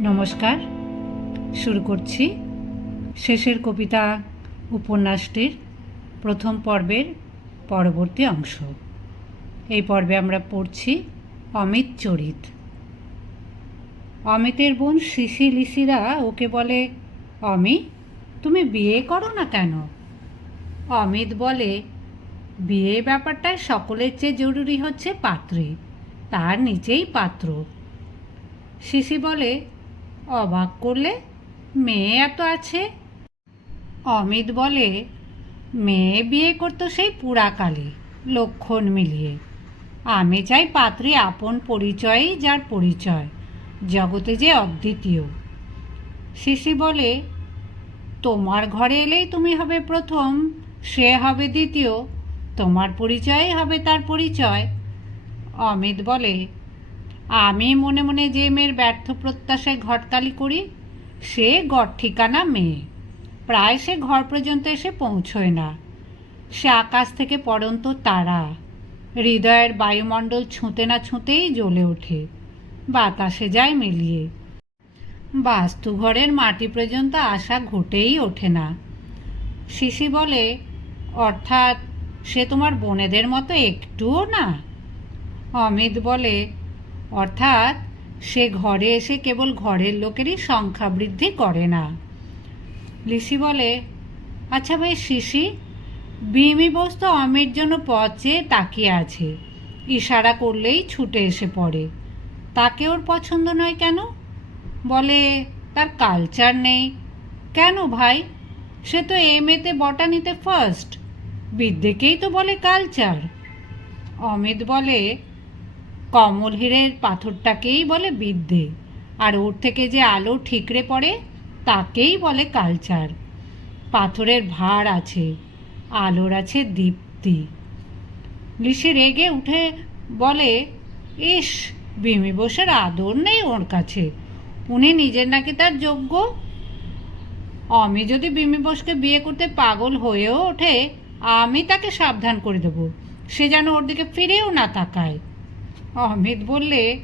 নমস্কার। শুরু করছি শেষের কবিতা উপন্যাসটির প্রথম পর্বের পরবর্তী অংশ। এই পর্বে আমরা পড়ছি অমিত চরিত। অমিতের বোন শিশি লিসিরা ওকে বলে, অমি, তুমি বিয়ে করো না কেন? অমিত বলে, বিয়ে ব্যাপারটায় সকলের চেয়ে জরুরি হচ্ছে পাত্রী, তার নিচেই পাত্র। শিশি বলে অবাক করলে মেয়ে এত আছে। অমিত বলে, মেয়ে বিয়ে করতো সেই পুরাকালে, লক্ষণ মিলিয়ে। আমি চাই পাত্রী আপন পরিচয়ই যার পরিচয়, জগতে যে অদ্বিতীয়। শিশি বলে, তোমার ঘরে এলেই তুমি হবে প্রথম, সে হবে দ্বিতীয়, তোমার পরিচয়ই হবে তার পরিচয়। অমিত বলে আমি মনে মনে যে মেয়ের ব্যর্থ প্রত্যাশায় ঘটকালি করি, সে গড় ঠিকানা মেয়ে। প্রায় সে ঘর পর্যন্ত এসে পৌঁছয় না। সে আকাশ থেকে পড়ন্ত তারা। হৃদয়ের বায়ুমণ্ডল ছুঁতে না ছুঁতেই জ্বলে ওঠে। বাতাসে যায় মিলিয়ে। বাস্তুঘরের মাটি পর্যন্ত আসা ঘটেই ওঠে না। শিশি বলে, অর্থাৎ সে তোমার বোনেদের মতো একটুও না? অমিত বলে অর্থাৎ সে ঘরে এসে কেবল ঘরের লোকেরই সংখ্যা বৃদ্ধি করে না। লিসি বলে আচ্ছা ভাই শিশি, বিমি বস্তু অমির জন্য পথ চেয়ে তাকিয়ে আছে। ইশারা করলেই ছুটে এসে পড়ে। তাকে ওর পছন্দ নয় কেন? বলে, তার কালচার নেই। কেন ভাই? সে তো এম এতে বটানিতে ফার্স্ট বিদ্যেকেই তো বলে কালচার অমিত বলে কমল হীরের পাথরটাকেই বলে বিদ্যে আর ওর থেকে যে আলো ঠিকরে পড়ে তাকেই বলে কালচার। পাথরের ভার আছে, আলোর আছে দীপ্তি। লিসে রেগে উঠে বলে, ইস, বিমি বসের আদর নেই ওর কাছে। উনি নিজের নাকি তার যোগ্য? আমি যদি বিমি বোসকে বিয়ে করতে পাগল হয়েও ওঠে, আমি তাকে সাবধান করে দেবো। সে যেন ওর দিকে ফিরেও না তাকায়। অমিত বললে,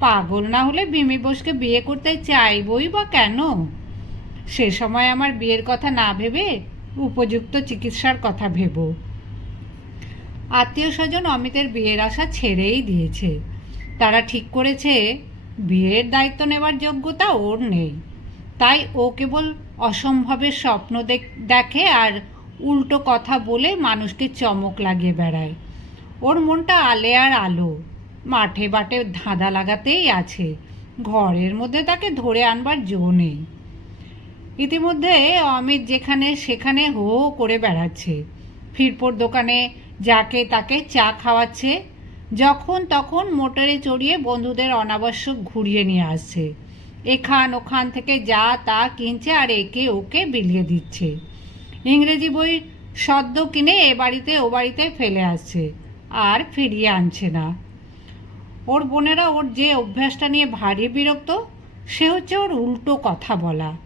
পাগল না হলে বিমি বোসকে বিয়ে করতে চাইবই বা কেন? সে সময় আমার বিয়ের কথা না ভেবে উপযুক্ত চিকিৎসার কথা ভেব। আত্মীয় স্বজন অমিতের বিয়ের আশা ছেড়েই দিয়েছে। তারা ঠিক করেছে, বিয়ের দায়িত্ব নেওয়ার যোগ্যতা ওর নেই। তাই ও কেবল অসম্ভবের স্বপ্ন দেখে আর উল্টো কথা বলে মানুষকে চমক লাগিয়ে বেড়ায়। ওর মনটা আলে আর আলো। মাঠে বাটে ধাঁধা লাগাতেই আছে। ঘরের মধ্যে তাকে ধরে আনবার জো নেই। ইতিমধ্যে অমিত যেখানে সেখানে হো করে বেড়াচ্ছে। ফিরপোর দোকানে যাকে তাকে চা খাওয়াচ্ছে, যখন তখন মোটরে চড়িয়ে বন্ধুদের অনাবশ্যক ঘুরিয়ে নিয়ে আসছে। এখান ওখান থেকে যা তা কিনছে আর একে ওকে বিলিয়ে দিচ্ছে। ইংরেজি বই সদ্য কিনে এ বাড়িতে ও বাড়িতে ফেলে আসছে, আর ফিরিয়ে আনছে না। ওর বোনেরা ওর যে অভ্যাসটা নিয়ে ভারী বিরক্ত, সে হচ্ছে ওর উল্টো কথা বলা।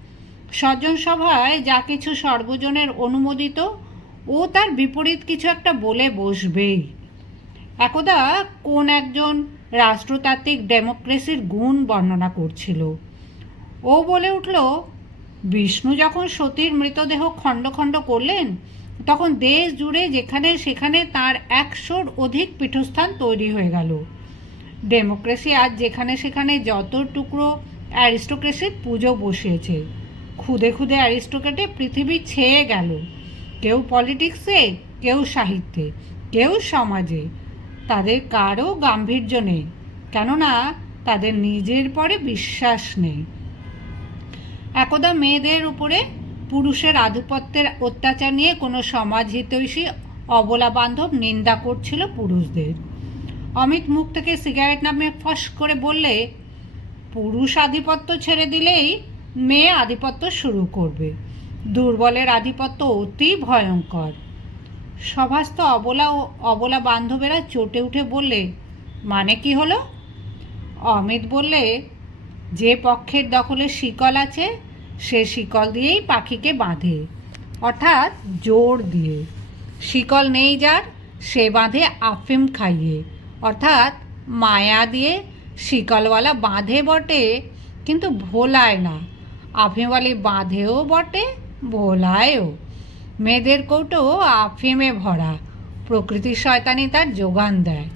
স্বজন সভায় যা কিছু সর্বজনের অনুমোদিত, ও তার বিপরীত কিছু একটা বলে বসবেই একদা কোন একজন রাষ্ট্রতাত্ত্বিক ডেমোক্রেসির গুণ বর্ণনা করছিল। ও বলে উঠল, বিষ্ণু যখন সতীর মৃতদেহ খণ্ড খণ্ড করলেন, তখন দেশ জুড়ে যেখানে সেখানে তার একশোর অধিক পীঠস্থান তৈরি হয়ে গেল। ডেমোক্রেসি আজ যেখানে সেখানে যত টুকরো অ্যারিস্টোক্রেসির পুজো বসিয়েছে, খুদে খুদে অ্যারিস্টোক্রেটে পৃথিবী ছেয়ে গেল। কেউ পলিটিক্সে কেউ সাহিত্যে, কেউ সমাজে। তাদের কারও গাম্ভীর্য নেই, কেননা তাদের নিজের পরে বিশ্বাস নেই। একদা মেয়েদের উপরে পুরুষের আধিপত্যের অত্যাচার নিয়ে কোনো সমাজ হিতৈষী অবলা বান্ধব নিন্দা করছিল পুরুষদের। অমিত মুখ থেকে সিগারেট নামে ফস করে বললে, পুরুষ আধিপত্য ছেড়ে দিলেই মেয়ে আধিপত্য শুরু করবে। দুর্বলের আধিপত্য অতি ভয়ঙ্কর। সভাস্থ অবলা ও অবলা বান্ধবেরা চটে উঠে বললে মানে কি হলো? অমিত বললে, যে পক্ষের দখলে শিকল আছে, সে শিকল দিয়েই পাখিকে বাঁধে, অর্থাৎ জোর দিয়ে। শিকল নেই যার, সে বাঁধে আফিম খাইয়ে। অর্থাৎ মায়া দিয়ে শিকলওয়ালা বাঁধে বটে, কিন্তু ভোলায় না। আফিমওয়ালি বাঁধেও বটে, ভোলায়ও। মেয়েদের কৌটো আফিমে ভরা প্রকৃতির শয়তানি তার যোগান দেয়।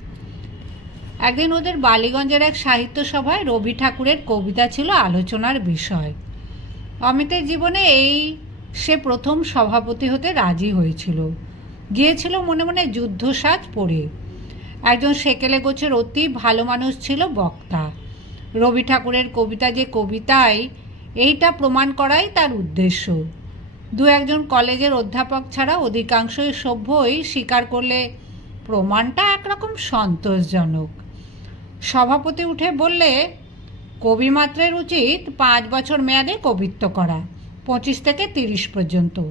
একদিন ওদের বালিগঞ্জের এক সাহিত্য সভায় রবি ঠাকুরের কবিতা ছিল আলোচনার বিষয়। অমিতের জীবনে এই সে প্রথম সভাপতি হতে রাজি হয়েছিল। গিয়েছিল মনে মনে যুদ্ধ সাজ পড়ে। একজন সেকেলে গোছের অতি ভালো মানুষ ছিল বক্তা। রবি ঠাকুরের কবিতা যে কবিতায় এইটা প্রমাণ করাই তার উদ্দেশ্য। দু একজন কলেজের অধ্যাপক ছাড়া অধিকাংশই সভ্যই স্বীকার করলে প্রমাণটা একরকম সন্তোষজনক। সভাপতি উঠে বললে কবিমাত্রের উচিত পাঁচ বছর মেয়াদে কবিত্ব করা, পঁচিশ থেকে তিরিশ পর্যন্ত।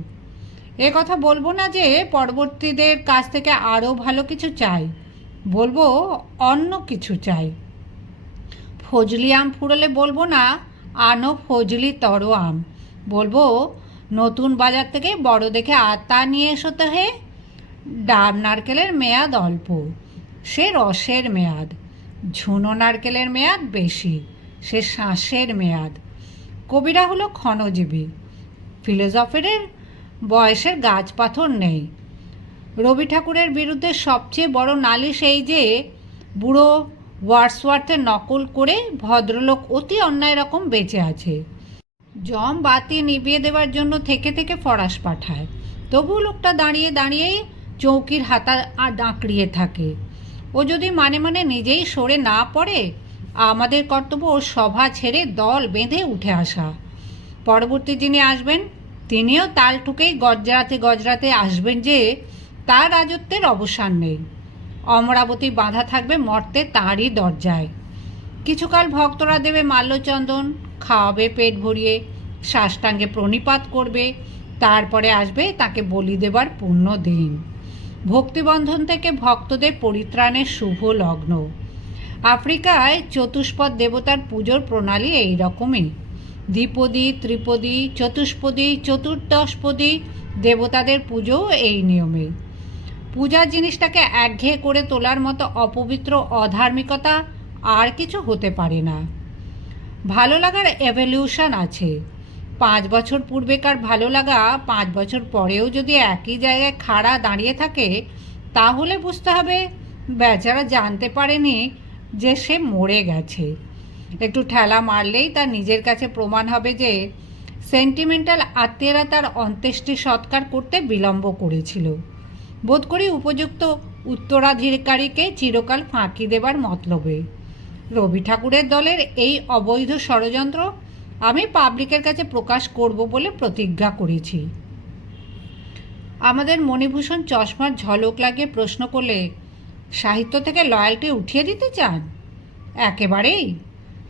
এ কথা বলব না যে পরবর্তীদের কাছ থেকে আরও ভালো কিছু চাই। বলব, অন্য কিছু চাই। ফজলি আম ফুরলে বলব না, আনো ফজলি তরো আম। বলব, নতুন বাজার থেকে বড় দেখে আতা নিয়ে এসো তো হে। ডাব নারকেলের মেয়াদ অল্প, সে রসের মেয়াদ। ঝুনো নারকেলের মেয়াদ বেশি, সে শ্বাসের মেয়াদ। কবিরা হলো ক্ষণজীবী ফিলোজফারের বয়সের গাছ পাথর নেই। রবি ঠাকুরের বিরুদ্ধে সবচেয়ে বড় নালিশ এই যে, বুড়ো ওয়ার্ডসওয়ার্থের নকল করে ভদ্রলোক অতি অন্যায় রকম বেঁচে আছে। জম বাতি নিভিয়ে দেওয়ার জন্য থেকে থেকে ফরাস পাঠায়। তবু লোকটা দাঁড়িয়ে দাঁড়িয়ে চৌকির হাতা দাঁকড়িয়ে থাকে। ও যদি মানে মানে নিজেই সরে না পড়ে, আমাদের কর্তব্য ওর সভা ছেড়ে দল বেঁধে উঠে আসা। পরবর্তী যিনি আসবেন, তিনিও তাল ঠুকেই গজরাতে গজরাতে আসবেন যে তার রাজত্বের অবসান নেই। অমরাবতী বাঁধা থাকবে মর্তে তাঁরই দরজায়। কিছুকাল ভক্তরা দেবে মাল্যচন্দন, খাওয়াবে পেট ভরিয়ে, সাষ্টাঙ্গে প্রণিপাত করবে, তারপরে আসবে তাকে বলি দেবার পূর্ণ দিন। ভক্তিবন্ধন থেকে ভক্তদের পরিত্রাণের শুভ লগ্ন। আফ্রিকায় চতুষ্পদ দেবতার পুজোর প্রণালী এই রকমই। দ্বিপদী, ত্রিপদী, চতুষ্পদী, চতুর্দশপদী দেবতাদের পুজো এই নিয়মে পূজার জিনিসটাকে একঘেয়ে করে তোলার মতো অপবিত্র অধার্মিকতা আর কিছু হতে পারে না। ভালো লাগার এভলিউশন আছে। পাঁচ বছর পূর্বেকার ভালো লাগা পাঁচ বছর পরেও যদি একই জায়গায় খাড়া দাঁড়িয়ে থাকে, তাহলে বুঝতে হবে বেচারা জানতে পারেনি যে সে মরে গেছে। একটু ঠেলা মারলেই তার নিজের কাছে প্রমাণ হবে যে সেন্টিমেন্টাল আত্মীয়রা তার অন্ত্যেষ্টি সৎকার করতে বিলম্ব করেছিল। বোধ করি উপযুক্ত উত্তরাধিকারীকে চিরকাল ফাঁকি দেবার মতলবে। রবি ঠাকুরের দলের এই অবৈধ ষড়যন্ত্র আমি পাবলিকের কাছে প্রকাশ করব বলে প্রতিজ্ঞা করেছি। আমাদের মণিভূষণ চশমার ঝলক লাগিয়ে প্রশ্ন করলে, সাহিত্য থেকে লয়্যালটি উঠিয়ে দিতে চান? একেবারেই।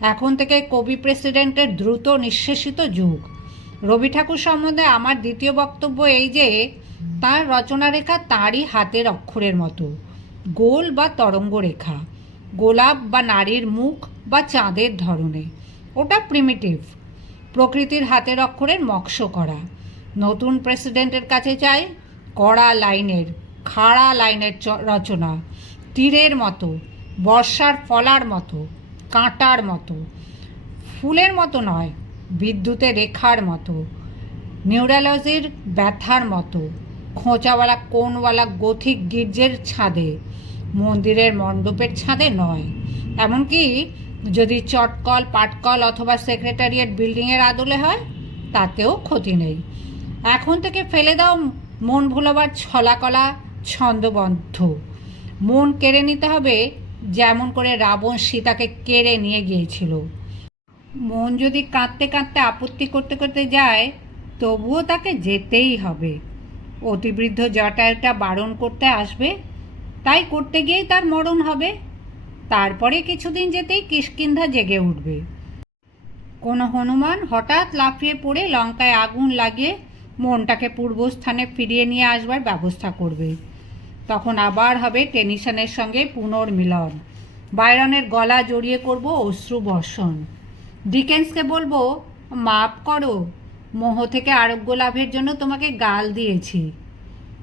এখন থেকে কবি প্রেসিডেন্টের দ্রুত নিঃশেষিত যুগ। রবি ঠাকুর সম্বন্ধে আমার দ্বিতীয় বক্তব্য এই যে তার রচনারেখা তারই হাতের অক্ষরের মতো। গোল বা তরঙ্গ রেখা, গোলাপ বা নারীর মুখ বা চাঁদের ধরনে। ওটা প্রিমিটিভ প্রকৃতির হাতের অক্ষরের মক্স করা। নতুন প্রেসিডেন্টের কাছে চাই কড়া লাইনের, খাড়া লাইনের রচনা। তীরের মতো, বর্ষার ফলার মতো, কাঁটার মতো। ফুলের মতো নয়, বিদ্যুতের রেখার মতো। নিউরোলজির ব্যথার মতো। খোঁচাওয়ালা কোনওয়ালা গথিক গির্জের ছাদে। মন্দিরের মণ্ডপের ছাদে নয়। এমনকি যদি চটকল, পাটকল অথবা সেক্রেটারিয়েট বিল্ডিংয়ের আদলে হয়, তাতেও ক্ষতি নেই। এখন থেকে ফেলে দাও মন ভোলাবার ছলাকলা ছন্দবদ্ধ। মন কেড়ে নিতে হবে যেমন করে রাবণ সীতাকে কেড়ে নিয়ে গিয়েছিল। মন যদি কাঁদতে কাঁদতে আপত্তি করতে করতে যায়, তবুও তাকে যেতেই হবে। অতিবৃদ্ধ জটায়ুটা বারণ করতে আসবে, তাই করতে গিয়েই তার মরণ হবে। তারপরে কিছুদিন যেতেই কিষ্কিন্ধা জেগে উঠবে। কোনো হনুমান হঠাৎ লাফিয়ে পড়ে লঙ্কায় আগুন লাগিয়ে মনটাকে পূর্বস্থানে ফিরিয়ে নিয়ে আসবার ব্যবস্থা করবে। তখন আবার হবে টেনিসনের সঙ্গে পুনর্মিলন। বাইরনের গলা জড়িয়ে করব অশ্রু বর্ষণ। ডিকেন্সকে বলব, মাপ করো। মোহ থেকে আরোগ্য লাভের জন্য তোমাকে গাল দিয়েছি।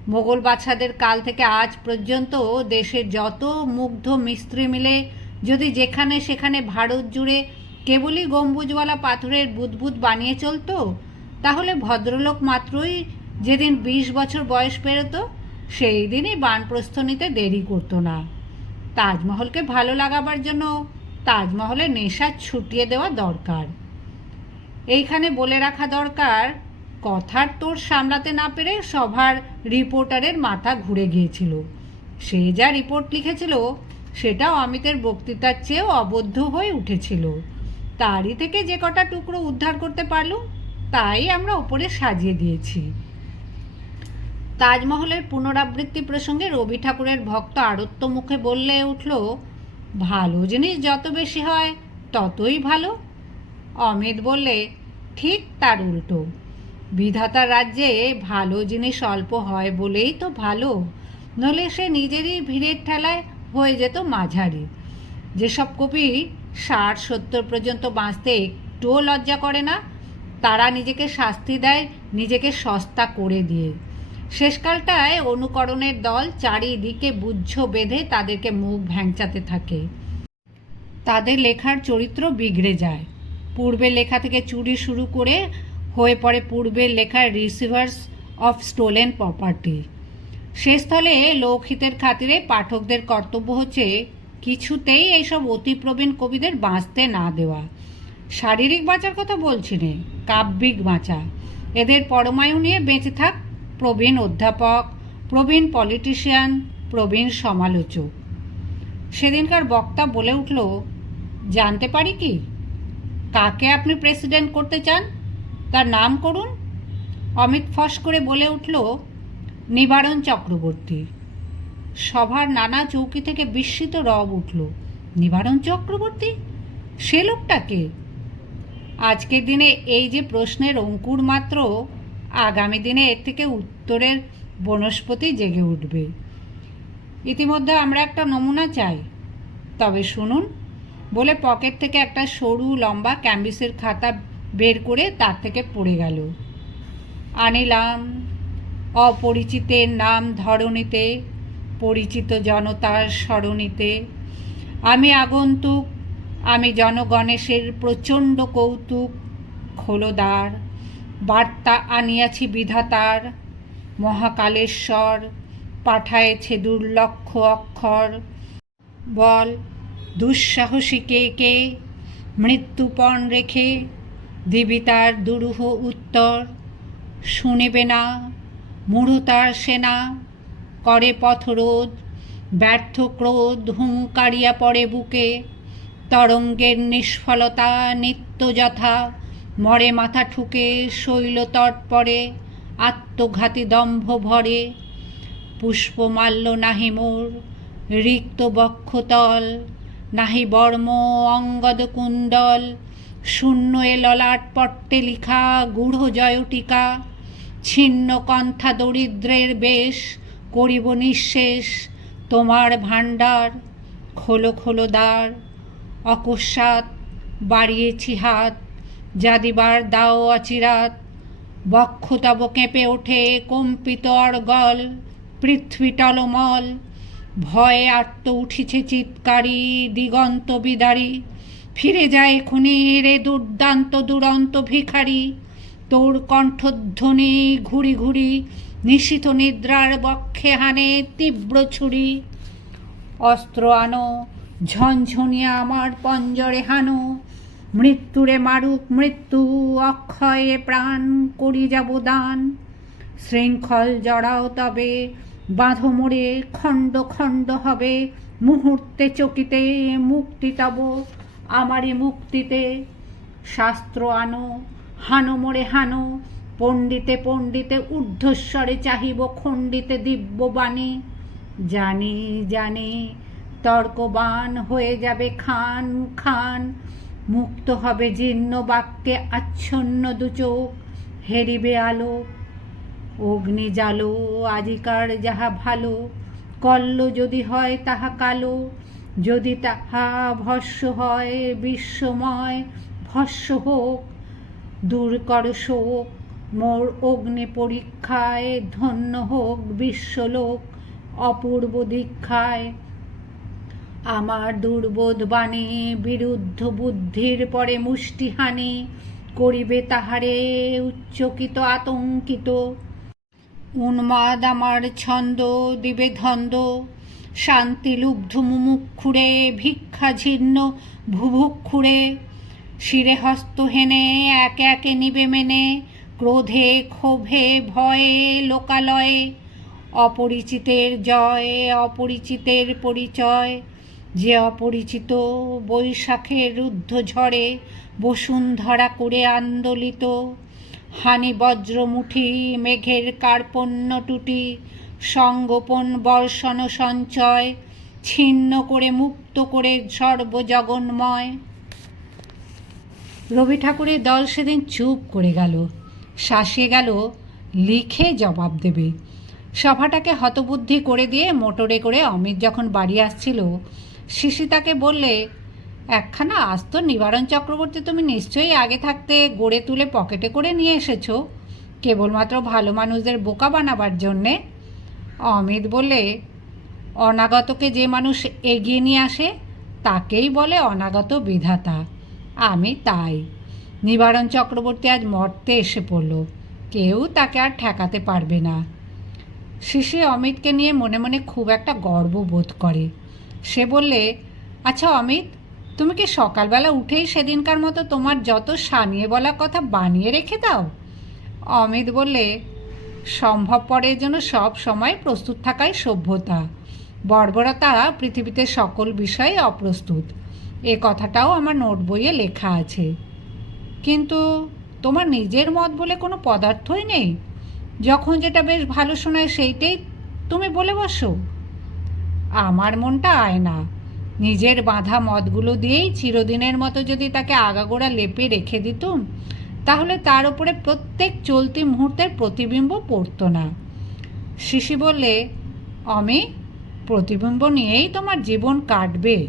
মোগল বাদশাদের কাল থেকে আজ পর্যন্ত দেশের যত মুগ্ধ মিস্ত্রি মিলে, যদি যেখানে সেখানে ভারত জুড়ে কেবলই গম্বুজওয়ালা পাথরের বুদবুদ বানিয়ে চলতো, তাহলে ভদ্রলোক মাত্রই যেদিন বিশ বছর বয়স পেরোতো, সেই দিনই বানপ্রস্থ নিতে দেরি করতো না। তাজমহলকে ভালো লাগাবার জন্য তাজমহলের নেশা ছুটিয়ে দেওয়া দরকার। এইখানে বলে রাখা দরকার, কথার তোর সামলাতে না পেরে সভার রিপোর্টারের মাথা ঘুরে গিয়েছিল। সে যা রিপোর্ট লিখেছিল, সেটাও অমিতের বক্তৃতার চেয়েও অবদ্ধ হয়ে উঠেছিল। তারই থেকে যে কটা টুকরো উদ্ধার করতে পারলুম তাই আমরা ওপরে সাজিয়ে দিয়েছি। তাজমহলের পুনরাবৃত্তি প্রসঙ্গে রবি ঠাকুরের ভক্ত আরত্য মুখে বললে উঠল, ভালো জিনিস যত বেশি হয় ততই ভালো। অমিত বললে, ঠিক তার উল্টো। বিধাতার রাজ্যে ভালো জিনিস অল্প হয় বলেই তো ভালো। নলে সে নিজেরই ভিড়ের ঠেলায় হয়ে যেত মাঝারি। যেসব কবি ষাট, সত্তর পর্যন্ত বাঁচতে একটুও লজ্জা করে না, তারা নিজেকে শাস্তি দেয়, নিজেকে সস্তা করে দিয়ে। শেষকালটায় অনুকরণের দল চারিদিকে বুঝ বেঁধে তাদেরকে মুখ ভ্যাংচাতে থাকে। তাদের লেখার চরিত্র বিগড়ে যায়। পূর্বের লেখা থেকে চুরি শুরু করে হয়ে পড়ে পূর্বের লেখার রিসিভার্স অফ স্টোলেন প্রপার্টি। শেষস্থলে লোকহিতের খাতিরে পাঠকদের কর্তব্য হচ্ছে কিছুতেই এইসব অতি প্রবীণ কবিদের বাঁচতে না দেওয়া। শারীরিক বাঁচার কথা বলছি নে, কাব্যিক বাঁচা। এদের পরমায়ু নিয়ে বেঁচে থাক প্রবীণ অধ্যাপক, প্রবীণ পলিটিশিয়ান, প্রবীণ সমালোচক। সেদিনকার বক্তা বলে উঠল, জানতে পারি কি? কাকে আপনি প্রেসিডেন্ট করতে চান? তার নাম করুন। অমিত ফস করে বলে উঠল, নিবারণ চক্রবর্তী। সভার নানা চৌকি থেকে বিস্মিত রব উঠল, নিবারণ চক্রবর্তী? সে লোকটাকে আজকের দিনে এই যে প্রশ্নের অঙ্কুর মাত্র, আগামী দিনে এর থেকে উত্তরের বনস্পতি জেগে উঠবে। ইতিমধ্যে আমরা একটা নমুনা চাই। তবে শুনুন। বলে পকেট থেকে একটা সরু লম্বা ক্যাম্বিসের খাতা বের করে তার থেকে পড়ে গেল। আনিলাম অপরিচিতের নাম ধরণীতে, পরিচিত জনতার স্মরণীতে। আমি আগন্তুক, আমি জনগণেশের প্রচণ্ড কৌতুক, খোলদার, বার্তা আনিয়াছি বিধাতার, মহাকালেশ্বর, পাঠায়েছে দুর্লক্ষ অক্ষর। বল দুঃসাহসী কে কে? মৃত্যুপণ রেখে দিবি তার দুরূহ উত্তর। শুনিবে না মূঢ়তার সেনা, করে পথরোধ ব্যর্থ ক্রোধ হুঙ্কারিয়া পড়ে বুকে। তরঙ্গের নিষ্ফলতা নিত্য যথা, মরে মাথা ঠুকে শৈল তৎপরে আত্মঘাতী দম্ভ ভরে। পুষ্পমাল্য নাহি মোর, রিক্ত বক্ষতল নাহি বর্ম অঙ্গদ কুণ্ডল, শূন্য এ ললাট পট্টে লিখা গূঢ় জয়টিকা ছিন্ন কন্থা দরিদ্রের বেশ করিব নিঃশেষ, তোমার ভাণ্ডার খোলো খোলো দ্বার, অকস্মাৎ বাড়িয়েছি হাত যাদিবার দাও অচিরাত বক্ষ তব কেঁপে ওঠে কম্পিত অর্গল, পৃথ্বী টলমল ভয়ে আত্ম উঠিছে চিৎকারি, দিগন্ত বিদারি। ফিরে যায় খুনি রে দুর্দান্ত দুরন্ত ভিখারি। তোর কণ্ঠধ্বনি ঘুরি ঘুরি, নিশিত নিদ্রার বক্ষে হানে তীব্র ছুরি। অস্ত্র আনো, ঝনঝনিয়া আমার পঞ্জরে হানো, মৃত্যুরে মারুক মৃত্যু, অক্ষয়ে প্রাণ করি যাব দান। শৃঙ্খল জড়াও তবে বাঁধো মোড়ে খণ্ড খণ্ড হবে, মুহূর্তে চকিতে মুক্তি তব আমারই মুক্তিতে। শাস্ত্র আনো, হানো মোড়ে হানো, পণ্ডিতে পণ্ডিতে ঊর্ধ্বস্বরে চাহিব খণ্ডিতে দিব্যবাণী জানি জানি, তর্কবান হয়ে যাবে খান খান, মুক্ত হবে জীর্ণ বাক্যে আচ্ছন্ন দুচোখ হেরিবে আলো অগ্নি জালো আজিকার যাহা ভালো, কল্ল যদি হয় তাহা কালো, যদি তাহা ভস্য হয় বিশ্বময়, ভস্য হোক, দূর কর শোক, মোর অগ্নি পরীক্ষায় ধন্য হোক বিশ্বলোক, অপূর্ব দীক্ষায়। আমার দুর্বোধ বাণী বিরুদ্ধ বুদ্ধির পরে মুষ্টিহানি করিবে তাহারে উচ্চকিত আতঙ্কিত। উন্মাদ আমার ছন্দ দিবে ধন্দ শান্তিলুব্ধ মুমুক্ষুরে ভিক্ষা ঝীর্ণ ভুভুক্ষুরে শিরে হস্ত হেনে একে একে নিবে মেনে, ক্রোধে ক্ষোভে ভয়ে লোকালয়ে, অপরিচিতের জয়, অপরিচিতের পরিচয়, যে অপরিচিত বৈশাখের রুদ্ধ ঝড়ে বসুন্ধরা করে আন্দোলিত হানি বজ্রমুঠি, মেঘের কার্পণ্য টুটি সঙ্গোপন বর্ষণ সঞ্চয়, ছিন্ন করে মুক্ত করে সর্বজগন্ময়। রবি ঠাকুরের দল সেদিন চুপ করে গেল, শাসিয়ে গেল, লিখে জবাব দেবে। সভাটাকে হতবুদ্ধি করে দিয়ে মোটরে করে অমিত যখন বাড়ি আসছিল শিশি তাকে বললে একখানা আস্ত নিবারণ চক্রবর্তী তুমি নিশ্চয়ই আগে থাকতে গড়ে তুলে পকেটে করে নিয়ে এসেছ, কেবলমাত্র ভালো মানুষদের বোকা বানাবার জন্যে। অমিত বলে, অনাগতকে যে মানুষ এগিয়ে নিয়ে আসে, তাকেই বলে অনাগত বিধাতা। আমি তাই। নিবারণ চক্রবর্তী আজ মর্তে এসে পড়ল। কেউ তাকে আর ঠেকাতে পারবে না। শিশি অমিতকে নিয়ে মনে মনে খুব একটা গর্ব বোধ করে। সে বললে আচ্ছা অমিত তুমি কি সকালবেলা উঠেই সেদিনকার মতো তোমার যত সানিয়ে বলা কথা বানিয়ে রেখে দাও? অমিত বললে সম্ভবপরের জন্য সব সময় প্রস্তুত থাকাই সভ্যতা। বর্বরতা পৃথিবীতে সকল বিষয়ে অপ্রস্তুত। এ কথাটাও আমার নোট বইয়ে লেখা আছে। কিন্তু তোমার নিজের মত বলে কোনো পদার্থই নেই। যখন যেটা বেশ ভালো শোনায় সেইটাই তুমি বলে বসো। আমার মনটা আয়না। নিজের বাঁধা মদগুলো দিয়েই চিরদিনের মতো যদি তাকে আগাগোড়া লেপে রেখে দিতুম তাহলে তার উপরে প্রত্যেক চলতি মুহূর্তের প্রতিবিম্ব পড়ত না। শিশি বললে, অমি, প্রতিবিম্ব নিয়েই তোমার জীবন কাটবে।